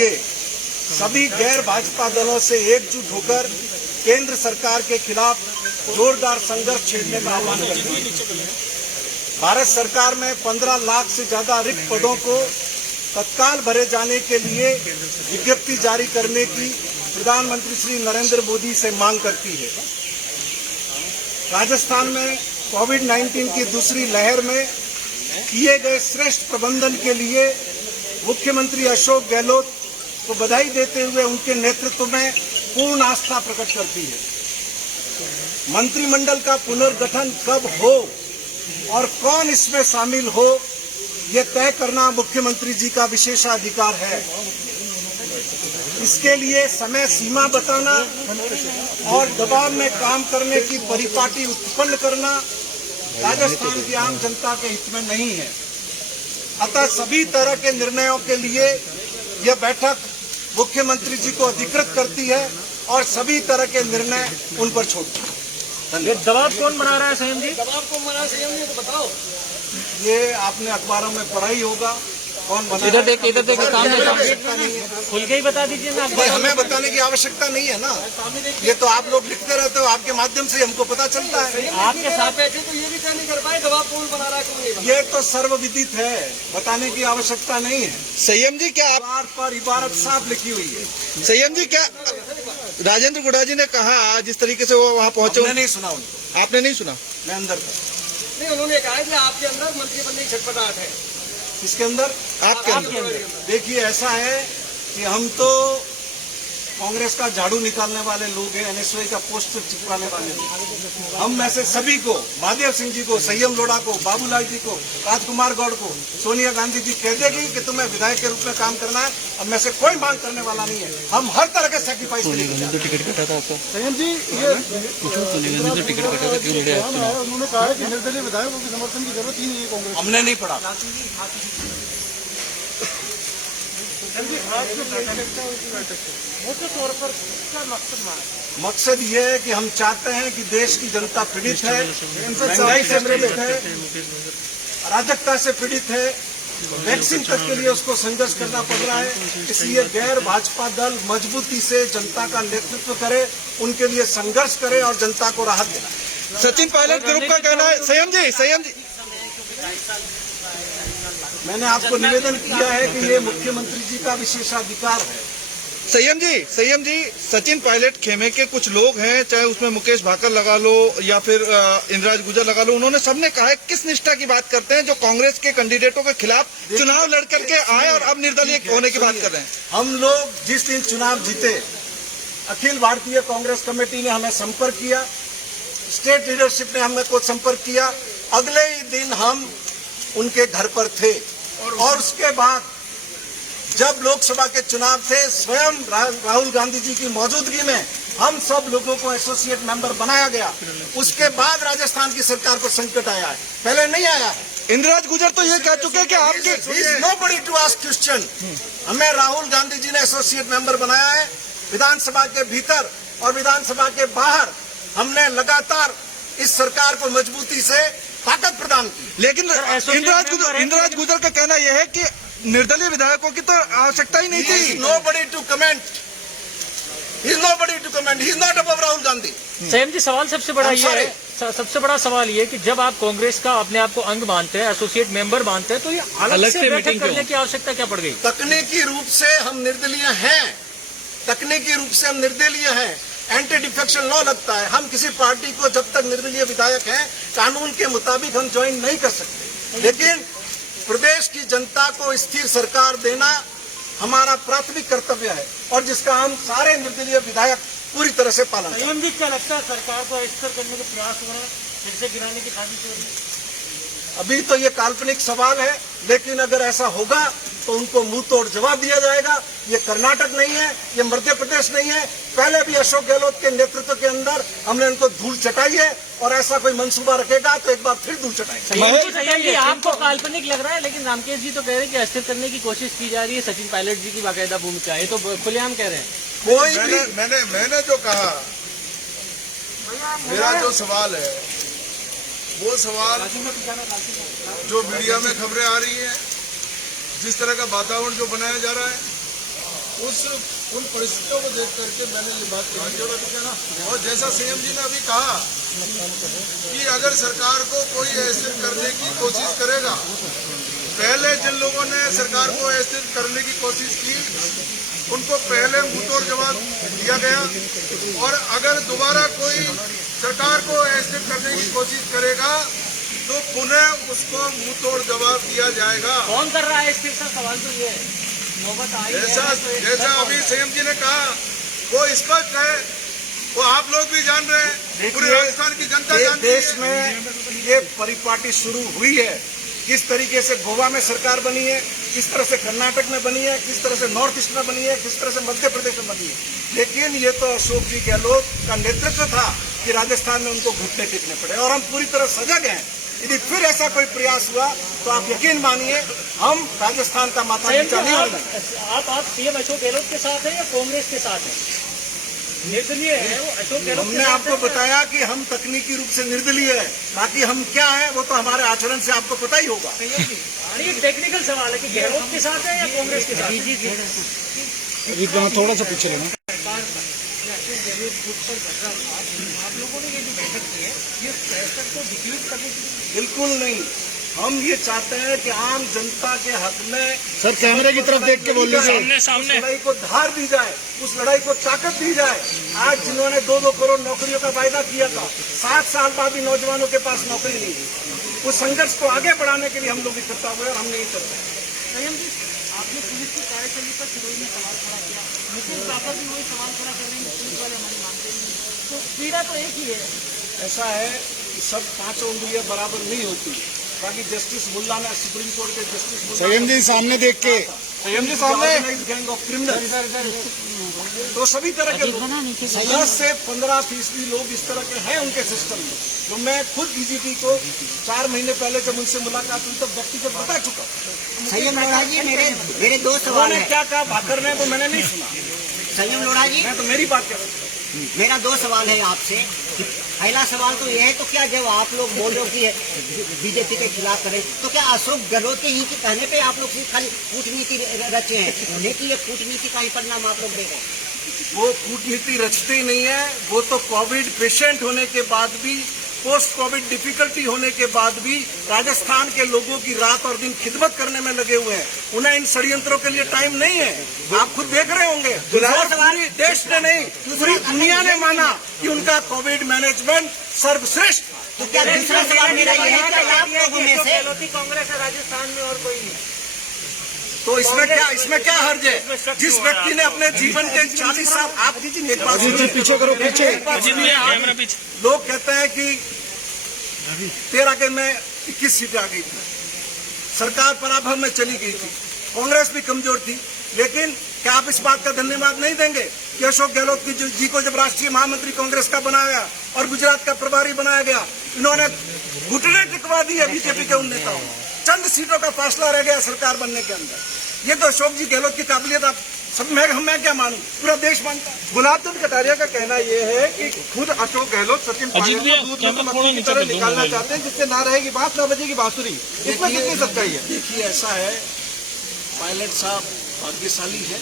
लिए सभी गैर भाजपा दलों से एकजुट होकर केंद्र सरकार के खिलाफ जोरदार संघर्ष छेड़ने का आह्वान करते हैं। भारत सरकार में 15 लाख से ज्यादा रिक्त पदों को तत्काल भरे जाने के लिए विज्ञप्ति जारी करने की प्रधानमंत्री श्री नरेंद्र मोदी से मांग करती है। राजस्थान में कोविड-19 की दूसरी लहर में किए गए श्रेष्ठ प्रबंधन के लिए मुख्यमंत्री अशोक गहलोत को बधाई देते हुए उनके नेतृत्व में पूर्ण आस्था प्रकट करती है। मंत्रिमंडल का पुनर्गठन कब हो और कौन इसमें शामिल हो, ये तय करना मुख्यमंत्री जी का विशेषाधिकार है। इसके लिए समय सीमा बताना और दबाव में काम करने की परिपाटी उत्पन्न करना राजस्थान की आम जनता के हित में नहीं है। अतः सभी तरह के निर्णयों के लिए यह बैठक मुख्यमंत्री जी को अधिकृत करती है और सभी तरह के निर्णय उन पर छोड़ती है। ये दबाव कौन बना रहा है संयम जी? दबाव कौन बना रहा है संयम जी, तो बताओ। ये आपने अखबारों में पढ़ा ही होगा कौन बना। इधर देख आवश्यकता नहीं है, खुल के ही बता दीजिए ना। हमें बताने की आवश्यकता नहीं है ना, ये तो आप लोग लिखते रहते हो, आपके माध्यम से हमको पता चलता है। आपके साथ बैठे तो ये भी तय नहीं कर पाए दबाव कौन बना रहा है। ये तो सर्वविदित है, बताने की आवश्यकता नहीं है। संयम जी क्या आप पर इबारत साफ लिखी हुई है। संयम जी क्या राजेंद्र गुड़ा जी ने कहा जिस तरीके से वो वहाँ पहुंचे, नहीं सुना उनको? आपने नहीं सुना? मैं अंदर था। नहीं, उन्होंने कहा कि आपके अंदर मंत्री बनने की छटपटाहट है। किसके अंदर? आपके अंदर। देखिए ऐसा है कि हम तो कांग्रेस का झाड़ू निकालने वाले लोग हैं, एनएसयूआई का पोस्टर चिपकाने वाले लोग। हम में से सभी को, महादेव सिंह जी को, संयम लोढ़ा को, बाबूलाल जी को, राजकुमार गौड़ को, सोनिया गांधी जी कह देगी कि तुम्हें विधायक के रूप में काम करना है, अब में से कोई मांग करने वाला नहीं है। हम हर तरह के सैक्रिफाइस करेंगे। टिकट कटा था आपका संयम जी, ये टिकट कटा था, क्यों लड़े आप? उन्होंने कहा कि निर्दलीय विधायकों की समर्थन की जरूरत ही नहीं है कांग्रेस। हमने नहीं पढ़ा। मकसद ये है कि हम चाहते हैं कि देश की जनता पीड़ित है, महंगाई से पीड़ित है, अराजकता से पीड़ित है, वैक्सीन तक के लिए उसको संघर्ष करना पड़ रहा है। इसलिए गैर भाजपा दल मजबूती से जनता का नेतृत्व करे, उनके लिए संघर्ष करे और जनता को राहत दिलाए। सचिन पायलट ग्रुप का कहना है। संयम जी मैंने आपको निवेदन किया है कि ये मुख्यमंत्री जी का विशेषाधिकार है। संयम जी सचिन पायलट खेमे के कुछ लोग हैं, चाहे उसमें मुकेश भाकर लगा लो या फिर इंद्राज गुजर लगा लो, उन्होंने सबने कहा है किस निष्ठा की बात करते हैं जो कांग्रेस के कैंडिडेटों के खिलाफ चुनाव लड़ करके आए और अब निर्दलीय होने की बात कर रहे हैं। हम लोग जिस दिन चुनाव जीते, अखिल भारतीय कांग्रेस कमेटी ने हमें संपर्क किया, स्टेट लीडरशिप ने हमें को संपर्क किया, अगले ही दिन हम उनके घर पर थे और उसके बाद जब लोकसभा के चुनाव थे, स्वयं राहुल गांधी जी की मौजूदगी में हम सब लोगों को एसोसिएट मेंबर बनाया गया। उसके बाद राजस्थान की सरकार को संकट आया है, पहले नहीं आया है। इंद्राज गुजर तो ये कह चुके हैं कि आपके नोबडी टू आस्क क्वेश्चन। हमें राहुल गांधी जी ने एसोसिएट मेंबर बनाया है। विधानसभा के भीतर और विधानसभा के बाहर हमने लगातार इस सरकार को मजबूती से ताकत प्रदान की। लेकिन इंद्राज गुजर का कहना यह है कि निर्दलीय विधायकों की तो आवश्यकता ही नहीं थी। Nobody to comment, he is nobody to comment, he is not above Rahul Gandhi. Sanyam ji, सवाल सबसे बड़ा ये है, सबसे बड़ा सवाल ये कि जब आप कांग्रेस का अपने आप को अंग मानते हैं, एसोसिएट मेंबर मानते हैं, तो ये अलग से बैठक करने की आवश्यकता क्या पड़ गई? तकनीकी रूप से हम निर्दलीय हैं, तकनीकी रूप से हम निर्दलीय हैं। एंटी डिफेक्शन लॉ लगता है। हम किसी पार्टी को जब तक निर्दलीय विधायक हैं, कानून के मुताबिक हम ज्वाइन नहीं कर सकते। लेकिन प्रदेश की जनता को स्थिर सरकार देना हमारा प्राथमिक कर्तव्य है और जिसका हम सारे निर्दलीय विधायक पूरी तरह से पालन करें। संयम जी, क्या लगता है सरकार को अस्थिर करने के प्रयास हो रहे हैं, फिर से गिराने की साजिश हो रही है? अभी तो ये काल्पनिक सवाल है, लेकिन अगर ऐसा होगा तो उनको मुंह तोड़ जवाब दिया जाएगा। ये कर्नाटक नहीं है, ये मध्य प्रदेश नहीं है। पहले भी अशोक गहलोत के नेतृत्व के अंदर हमने उनको धूल चटाई है और ऐसा कोई मंसूबा रखेगा तो एक बार फिर धूल चटाएंगे। आपको काल्पनिक लग रहा है, लेकिन रामकेश जी तो कह रहे हैं कि अस्थिर करने की कोशिश की जा रही है। सचिन पायलट जी की बाकायदा भूमिका है, तो खुलेआम कह रहे हैं। कोई मैंने जो कहा, मेरा जो सवाल है वो सवाल जो मीडिया में खबरें आ रही हैं, जिस तरह का वातावरण जो बनाया जा रहा है, उन परिस्थितियों को देख करके मैंने ये बात कही। और जैसा सीएम जी ने अभी कहा कि अगर सरकार को कोई अस्थिर करने की कोशिश करेगा, पहले जिन लोगों ने सरकार को अस्थिर करने की कोशिश की उनको पहले मुंहतोड़ जवाब दिया गया, और अगर दोबारा कोई सरकार को अस्थिर करने की कोशिश करेगा तो पुनः उसको मुंहतोड़ जवाब दिया जाएगा। कौन कर रहा है इस फिर सवाल तो ये है, नौबत आई है जैसा अभी सीएम जी ने कहा वो स्पष्ट है, वो आप लोग भी जान रहे हैं, पूरे राजस्थान की जनता जानती है। देश में ये परिपाटी शुरू हुई है, किस तरीके से गोवा में सरकार बनी है, किस तरह से कर्नाटक में बनी है, किस तरह से नॉर्थ ईस्ट में बनी है, किस तरह से मध्य प्रदेश में बनी है। लेकिन ये तो अशोक जी गहलोत का नेतृत्व था कि राजस्थान में उनको घुटने टेकने पड़े, और हम पूरी तरह सजग हैं। यदि फिर ऐसा कोई प्रयास हुआ तो आप यकीन मानिए हम राजस्थान का माथा नीचा नहीं होगा। आप सीएम अशोक गहलोत के साथ हैं या कांग्रेस के साथ हैं? निर्दलीय है वो अशोक गहलोत। हमने आपको बताया कि हम तकनीकी रूप से निर्दलीय है, बाकी हम क्या है वो तो हमारे आचरण से आपको पता ही होगा। ये टेक्निकल सवाल है कि गहलोत के साथ है या कांग्रेस के साथ? थोड़ा सा पीछे लेना। आप लोगों ने ये जो बैठक की है ये फैसले को डिफ्यूज करने की बिल्कुल नहीं, हम ये चाहते हैं कि आम जनता के हक में सर कैमरे की तरफ देख के बोलिए सर। सामने लड़ाई को धार दी जाए, उस लड़ाई को ताकत दी जाए। आज जिन्होंने 2-2 करोड़ नौकरियों का वायदा किया था, 7 साल बाद भी नौजवानों के पास नौकरी नहीं है। उस संघर्ष को आगे बढ़ाने के लिए हम लोग इकट्ठा हुए और हम नहीं करते। संयम जी, आपने पुलिस की कार्यशैली पर फिरोज में सवाल खड़ा किया, मुकुल बाकर भी वही सवाल खड़ा कर रहे हैं, पुलिस वाले हमारी मानते नहीं, तो पीड़ा तो एक ही है। ऐसा है कि सब 5 उंगलियां बराबर नहीं होती। बाकी जस्टिस मुल्ला ने, सुप्रीम कोर्ट के जस्टिस मुल्ला संयम जी सामने देख के, संयम जी सामने गैंग ऑफ क्रिमिनल, तो सभी तरह के 10 से 15% लोग इस तरह के हैं उनके सिस्टम में, जो मैं खुद डीजीपी को 4 महीने पहले जब उनसे मुलाकात हुई तब व्यक्तिगत बता चुका। संयम लोढ़ा जी, मेरे 2 सवाल उन्होंने है। क्या कहा भाकर ने वो मैंने नहीं सुना। संयम लोढ़ा जी, मैं तो मेरी बात कर रहा हूँ। मेरा 2 सवाल है आपसे। पहला सवाल तो यह है, तो क्या जब आप लोग बोल रहे हो कि बीजेपी के खिलाफ करें, तो क्या अशोक गहलोत ही के कहने पे आप लोग सिर्फ खाली कूटनीति रचे हैं? उन्हें की ये कूटनीति का ही परिणाम आप लोग दे रहे हैं? वो कूटनीति रचते ही नहीं है, वो तो कोविड पेशेंट होने के बाद भी, पोस्ट कोविड डिफिकल्टी होने के बाद भी राजस्थान के लोगों की रात और दिन खिदमत करने में लगे हुए हैं। उन्हें इन षड्यंत्रों के लिए टाइम नहीं है। आप खुद देख रहे होंगे, पूरी देश ने नहीं, पूरी दुनिया ने माना कि उनका कोविड मैनेजमेंट सर्वश्रेष्ठ। तो क्या दूसरा सवाल मेरा यह है कि आप लोगों में से कांग्रेस है राजस्थान में और कोई नहीं, तो इसमें क्या हर्ज है? जिस व्यक्ति ने अपने जीवन के 40 साल, आप एक बात पीछे करो, पीछे लोग कहते हैं कि 13 के में 21 सीटें आ गई थी, सरकार पराभव में चली गई थी, कांग्रेस भी कमजोर थी, लेकिन क्या आप इस बात का धन्यवाद नहीं देंगे कि अशोक गहलोत जी को जब राष्ट्रीय महामंत्री कांग्रेस का बनाया गया और गुजरात का प्रभारी बनाया गया, इन्होंने घुटने टिकवा दिए बीजेपी के उन नेताओं। चंद सीटों का फासला रह गया सरकार बनने के अंदर। ये तो अशोक जी गहलोत की काबिलियत आप सब, मैं क्या मानूं, पूरा देश मानता है। गुलाब चंद कटारिया का कहना यह है कि खुद अशोक गहलोत सचिन पायलट को दूध में मक्खी की तरह निकालना चाहते हैं, जिससे ना रहेगी बात ना बजेगी बांसुरी। इसमें कितनी सच्चाई है? देखिए ऐसा है, पायलट साहब भाग्यशाली है।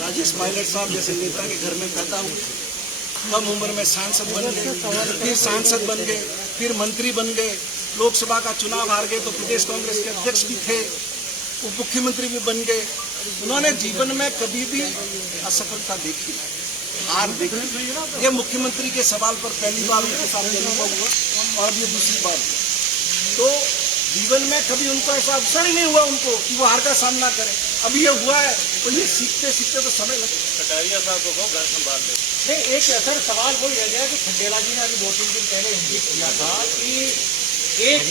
राजेश पायलट साहब जैसे नेता के घर में पैदा हुए, कम उम्र में सांसद बन गए, फिर सांसद बन गए, फिर मंत्री बन गए, लोकसभा का चुनाव हार गए तो प्रदेश कांग्रेस के अध्यक्ष भी थे, उप मुख्यमंत्री भी बन गए। उन्होंने जीवन में कभी भी असफलता देखी, हार देखी। ये मुख्यमंत्री के सवाल पर पहली बार उनके सामने अनुभव हुआ और अब ये दूसरी बार। तो जीवन में कभी उनको ऐसा अवसर ही नहीं हुआ उनको कि वो हार का सामना करें। अब ये हुआ है तो ये सीखते सीखते तो समय लगे। कटारिया साहब को घर संभाल ले। नहीं, एक असर सवाल वही रह गया कि खंडेला जी ने अभी 2-3 दिन पहले इंगित किया था कि एक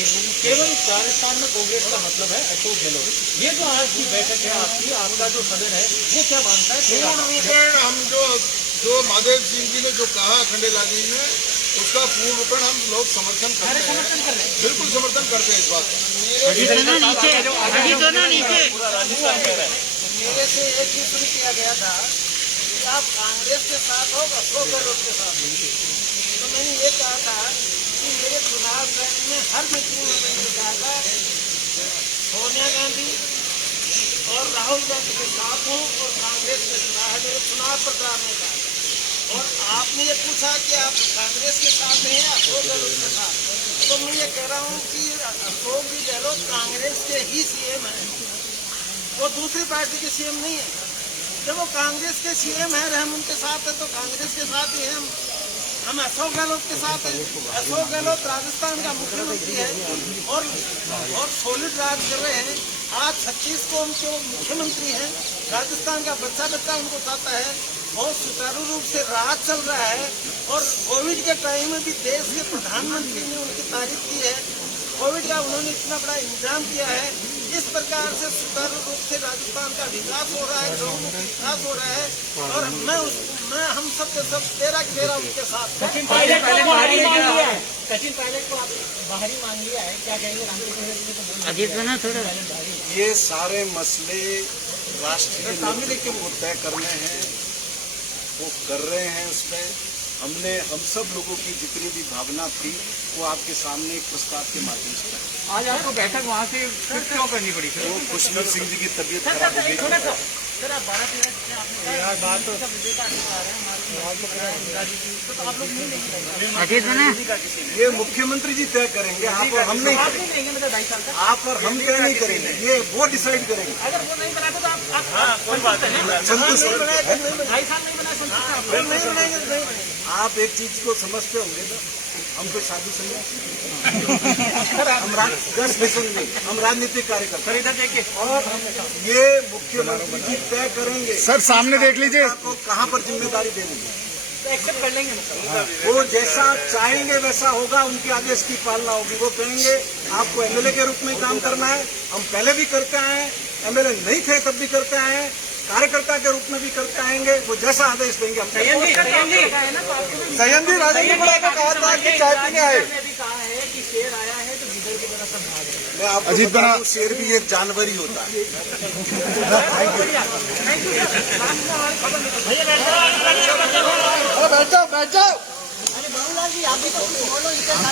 केवल राजस्थान में कांग्रेस का मतलब है अशोक गहलोत। ये जो आज की बैठक है आपकी, आपका जो सदन है, वो क्या मानता है? पूर्ण रूपेण हम जो महादेव सिंह जी ने जो कहा खंडेला जी ने, उसका पूर्ण रूपेण हम लोग समर्थन करते हैं, बिल्कुल समर्थन करते हैं इस बात का। मेरे से एक चीज शुरू किया गया था कि आप कांग्रेस के साथ हो अशोक गहलोत के साथ, तो मैंने ये कहा था कि मेरे चुनाव में हर मीटिंग में मैंने कहा था सोनिया गांधी और राहुल गांधी के साथ हूँ और चार प्रकार में कहा। और आपने ये पूछा कि आप कांग्रेस के साथ हैं या अशोक गहलोत के साथ, तो मैं ये कह रहा हूँ कि अशोक जी गहलोत कांग्रेस के ही सीएम हैं, वो दूसरी पार्टी के सीएम नहीं है। जब वो कांग्रेस के सीएम हैं, हम उनके साथ हैं, तो कांग्रेस के साथ ही हैं हम अशोक गहलोत के साथ हैं। अशोक गहलोत राजस्थान का मुख्यमंत्री है और सॉलिड राज कर रहे हैं। आज 26 को उनके मुख्यमंत्री हैं, राजस्थान का बच्चा बच्चा उनको चाहता है, बहुत सुचारू रूप से राज चल रहा है। और कोविड के टाइम में भी देश के प्रधानमंत्री ने उनकी तारीफ की है। कोविड का उन्होंने इतना बड़ा इंतजाम किया है। इस प्रकार से सुचारू रूप से राजस्थान का विकास हो रहा है, लोगों का विकास हो रहा है। और मैं हम सब के सब तेरा उनके साथ हैं। सचिन पायलट को आप बाहरी मांग लिया है, क्या कहेंगे? अजीत बना थोड़ा ये सारे मसले राष्ट्रीय मुद्दे को तय करने हैं, वो कर रहे हैं। उसमें हमने हम सब लोगों की जितनी भी भावना थी वो आपके सामने एक प्रस्ताव के माध्यम से रखी। आज आपको बैठक वहाँ से फिर क्यों करनी पड़ी? वो खुशबीर सिंह जी की तबीयत खराब हो गई। सर आप 12 से बात तो विजय का अधिकार है, तो आप लोग नहीं लेंगे? अजीत बना ये मुख्यमंत्री जी तय करेंगे, आप और हम नहीं करेंगे। लेंगे मतलब 2.5 साल तक? आप और हम तय नहीं करेंगे, ये वो डिसाइड करेंगे। अगर वो नहीं बनाते तो आप कोई बात नहीं, संतुष्ट हैं? 2.5 साल नहीं बना सकते आप एक चीज को समझते होंगे ना, हम कोई साधु सन्यासी हम हम राजनीतिक कार्यकर्ता। इधर देखिए, और ये मुख्यमंत्री जी तय करेंगे सर सामने देख लीजिए। आपको कहाँ पर जिम्मेदारी देंगे, तो एक्सेप्ट कर लेंगे वो जैसा चाहेंगे वैसा होगा, उनके आदेश की पालना होगी। वो कहेंगे आपको एमएलए के रूप में काम करना है, हम पहले भी करते आए हैं, एमएलए नहीं थे तब भी करते आए हैं, कार्यकर्ता के रूप में भी करते आएंगे। वो जैसा आदेश देंगे हम संयम जी राजेंद्र गुड़ा ने कहा था कि चाय पीने आए। कहा है कि शेर आया है तो गिदड़ की तरह सब भाग रहे हैं। मैं आपको अजीत बता बना- दूं, शेर भी एक जानवर ही होता है। बैठ जाओ अरे बाबूलाल जी आप भी तो कुछ बोलो, इतने सालों